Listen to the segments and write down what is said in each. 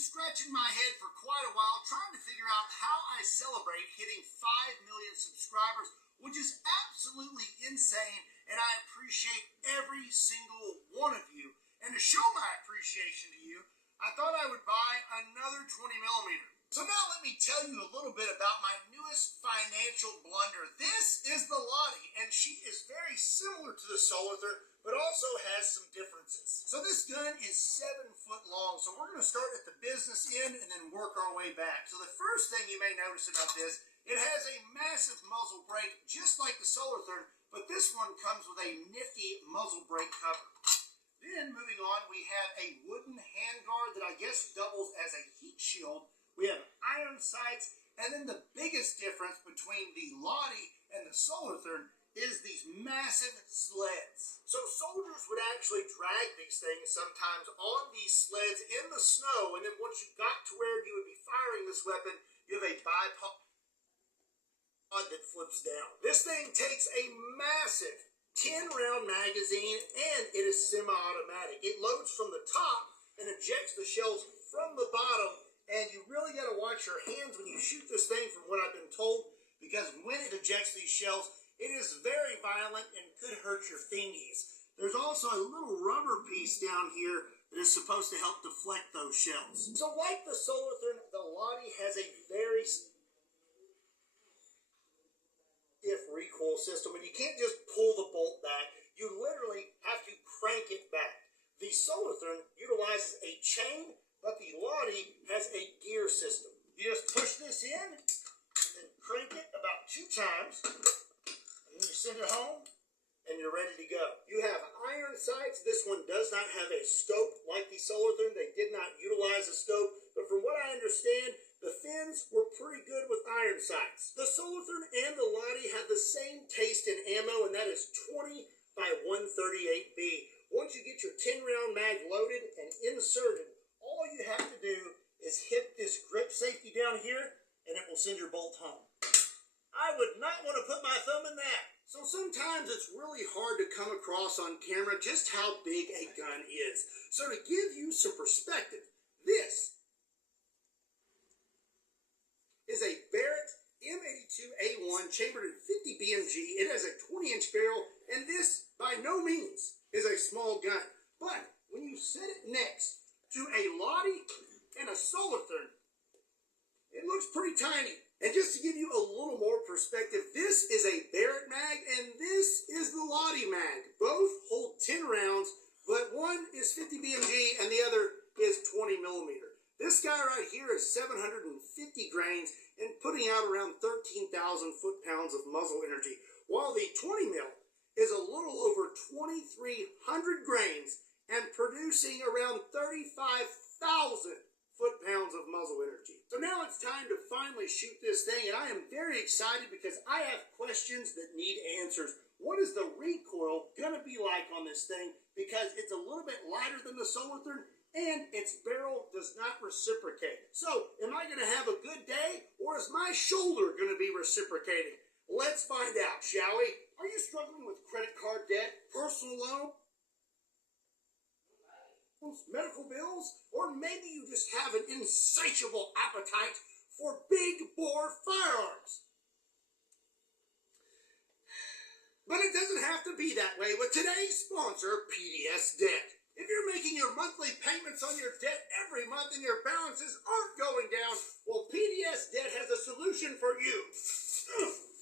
scratching my head for quite a while trying to figure out how I celebrate hitting 5 million subscribers, which is absolutely insane, and I appreciate every single one of you. And to show my appreciation to you, I thought I would buy another 20mm. So now let me tell you a little bit about my newest financial blunder. This is the Lottie, and she is very similar to the Solarthur, but also has some differences. So this gun is 7 foot long, so we're going to start at the business end and then work our way back. So the first thing you may notice about this, it has a massive muzzle brake, just like the Solarthur, but this one comes with a nifty muzzle brake cover. Then moving on, we have a wooden handguard that I guess doubles as a heat shield. We have iron sights, and then the biggest difference between the Lottie and the Solarthur is these massive sleds. So soldiers would actually drag these things sometimes on these sleds in the snow, and then once you got to where you would be firing this weapon, you have a bipod that flips down. This thing takes a massive 10-round magazine, and it is semi-automatic. It loads from the top and ejects the shells from the bottom, and you really got to watch your hands when you shoot this thing, from what I've been told, because when it ejects these shells, it is very violent and could hurt your fingies. There's also a little rubber piece down here that is supposed to help deflect those shells. So like the Solarthur, the Lottie has a very stiff recoil system, and you can't just pull the bolt back. You literally have to crank it back. The Solarthur utilizes a chain, but the Lottie has a gear system. You just push this in, and then crank it about 2 times, and then you send it home, and you're ready to go. You have iron sights. This one does not have a scope like the Solarthur. They did not utilize a scope, but from what I understand, the fins were pretty good with iron sights. The Solarthur and the Lottie have the same taste in ammo, and that is 20 by 138B. Once you get your 10-round mag loaded and inserted, all you have to do is hit this grip safety down here, and it will send your bolt home. I would not want to put my thumb in that. So sometimes it's really hard to come across on camera just how big a gun is. So to give you some perspective, this is a Barrett M82A1 chambered in 50 BMG. It has a 20-inch barrel, and this by no means is a small gun. But when you set it next to a Lottie and a Solarthur, it looks pretty tiny. And just to give you a little more perspective, this is a Barrett mag, and this is the Lottie mag. Both hold 10 rounds, but one is 50 BMG and the other is 20mm. This guy right here is 750 grains and putting out around 13,000 foot-pounds of muzzle energy, while the 20mm is a little over 2,300 grains and producing around 35,000 foot-pounds of muzzle energy. So now it's time to finally shoot this thing, and I am very excited because I have questions that need answers. What is the recoil going to be like on this thing? Because it's a little bit lighter than the Solarthur, and its barrel does not reciprocate. So, am I going to have a good day, or is my shoulder going to be reciprocating? Let's find out, shall we? Are you struggling with credit card debt, personal loan, medical bills, or maybe you just have an insatiable appetite for big bore firearms? But it doesn't have to be that way with today's sponsor, PDS Debt. If you're making your monthly payments on your debt every month and your balances aren't going down, well, PDS Debt has a solution for you.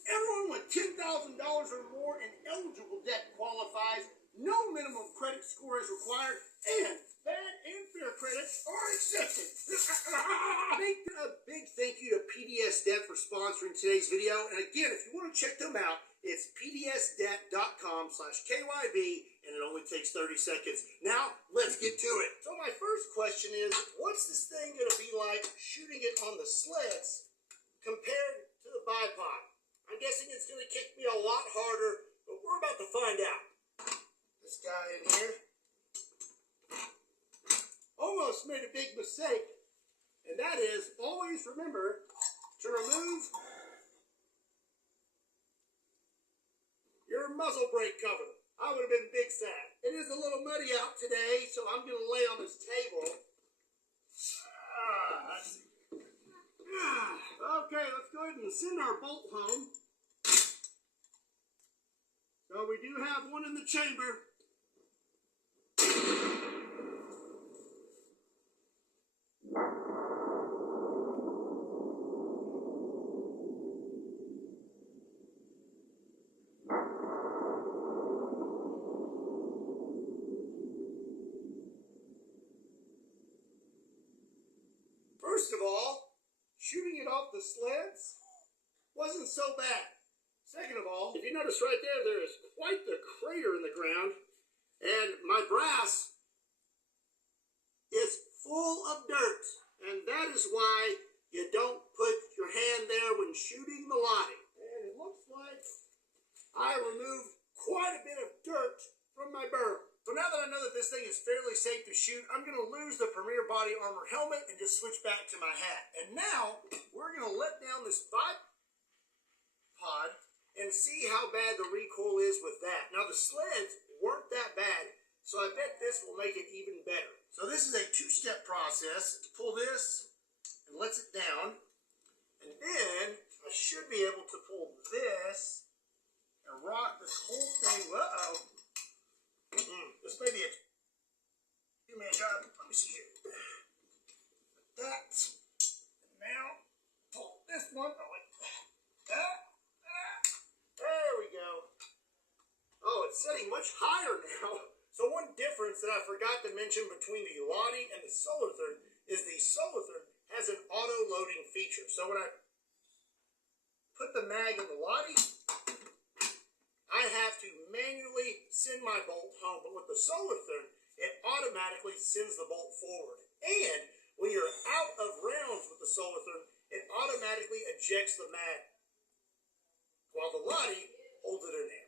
Everyone with $10,000 or more in eligible debt qualifies. No minimum credit score is required, and bad and fair credits are accepted. A big thank you to PDS Debt for sponsoring today's video. And again, if you want to check them out, it's pdsdebt.com/KYB, and it only takes 30 seconds. Now, let's get to it. So my first question is, what's this thing going to be like shooting it on the sleds compared to the bipod? I'm guessing it's going to kick me a lot harder, but we're about to find out. This guy in here almost made a big mistake, and that is always remember to remove your muzzle brake cover. I would have been big sad. It is a little muddy out today, so I'm going to lay on this table. go ahead and send our bolt home. So we do have one in the chamber. First of all, shooting it off the sleds wasn't so bad. Second of all, if you notice right there, there is quite the crater in the ground, and my brass is full of dirt, and that is why you don't put your hand there when shooting the lottie. And it looks like I removed quite a bit of dirt from my berm. So now that I know that this thing is fairly safe to shoot, I'm going to lose the Premier Body Armor helmet and just switch back to my hat. And now we're going to let down this bipod and see how bad the recoil is with that. Now the sleds weren't that bad, so I bet this will make it even better. So this is a two-step process. Pull this and lets it down, and then I should be able to pull this and rock this whole thing. Uh-oh. This may be a two-man job. Let me see here. Like that. And now, pull this one. Oh, wait. There we go. Oh, it's setting much higher now. So one difference that I forgot to mention between the Lottie and the Solarthern is the Solarthern has an auto-loading feature. So when I put the mag on the Lottie, I have to manually send my bolt home, but with the Solarthern, it automatically sends the bolt forward. And when you're out of rounds with the Solarthern, it automatically ejects the mag, while the Lottie holds it in there.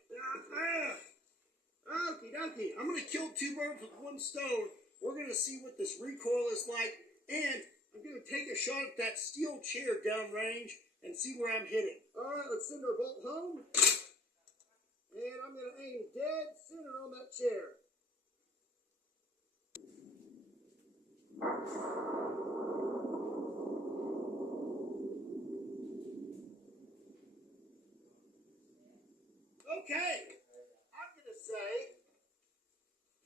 Okie dokie. I'm going to kill two birds with one stone. We're going to see what this recoil is like, and I'm going to take a shot at that steel chair downrange and see where I'm hitting. All right, let's send our bolt home. And I'm going to aim dead center on that chair. Okay, I'm going to say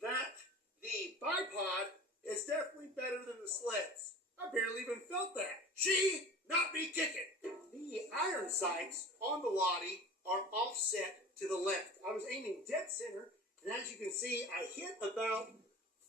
that the bipod is definitely better than the sleds. I barely even felt that. She, not me kicking. The iron sights on the Lottie are offset to the left. I was aiming dead center, and as you can see, I hit about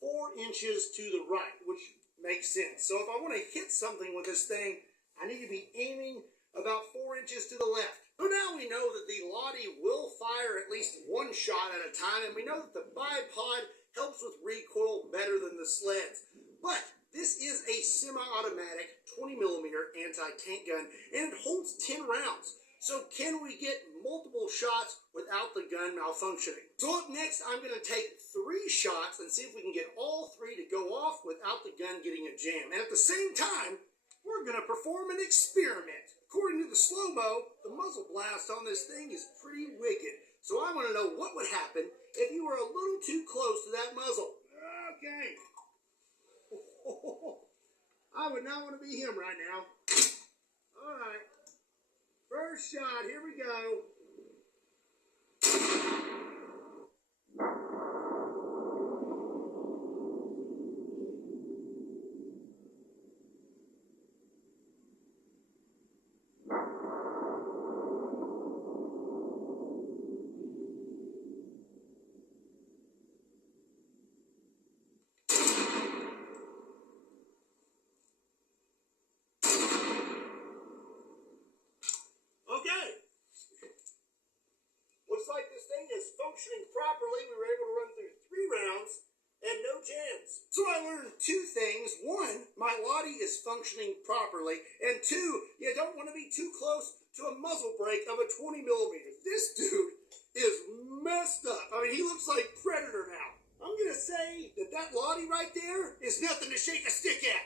4 inches to the right, which makes sense. So if I want to hit something with this thing, I need to be aiming about 4 inches to the left. So now we know that the Lottie will fire at least one shot at a time, and we know that the bipod helps with recoil better than the sleds. But this is a semi-automatic 20mm anti-tank gun, and it holds 10 rounds. So can we get multiple shots without the gun malfunctioning? So up next, I'm going to take 3 shots and see if we can get all 3 to go off without the gun getting a jam. And at the same time, we're going to perform an experiment. According to the slow-mo, the muzzle blast on this thing is pretty wicked. So I want to know what would happen if you were a little too close to that muzzle. Okay. I would not want to be him right now. All right. First shot, here we go. Okay. Looks like this thing is functioning properly. We were able to run through 3 rounds and no jams. So I learned 2 things. 1, my Lottie is functioning properly. And 2, you don't want to be too close to a muzzle brake of a 20mm. This dude is messed up. I mean, he looks like Predator now. I'm going to say that that Lottie right there is nothing to shake a stick at.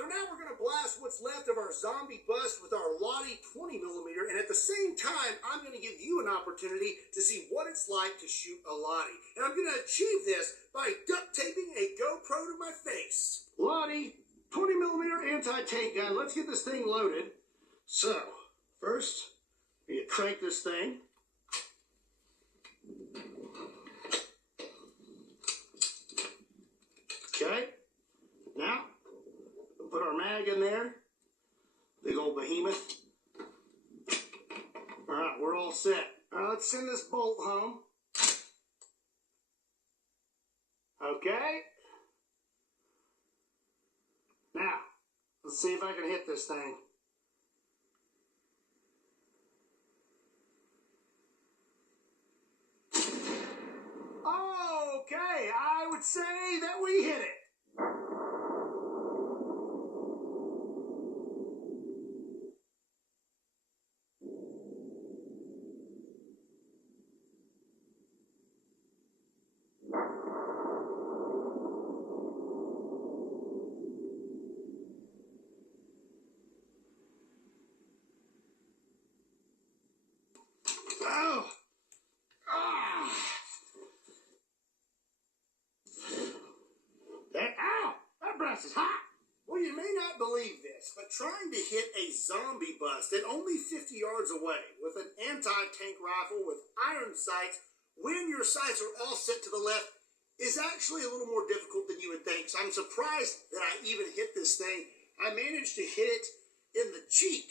So now we're going to blast what's left of our zombie bust with our Lottie 20mm, and at the same time, I'm going to give you an opportunity to see what it's like to shoot a Lottie. And I'm going to achieve this by duct taping a GoPro to my face. Lottie 20mm anti-tank gun. Let's get this thing loaded. So, first, you crank this thing. Okay. Now, we'll put our mag in there. Big old behemoth. All right, we're all set. All right, let's send this bolt home. Okay. Now, let's see if I can hit this thing. Okay, I would say that we hit it. Oh. Ah. That brass is hot. Well, you may not believe this, but trying to hit a zombie bust at only 50 yards away with an anti-tank rifle with iron sights when your sights are all set to the left is actually a little more difficult than you would think. So I'm surprised that I even hit this thing. I managed to hit it in the cheek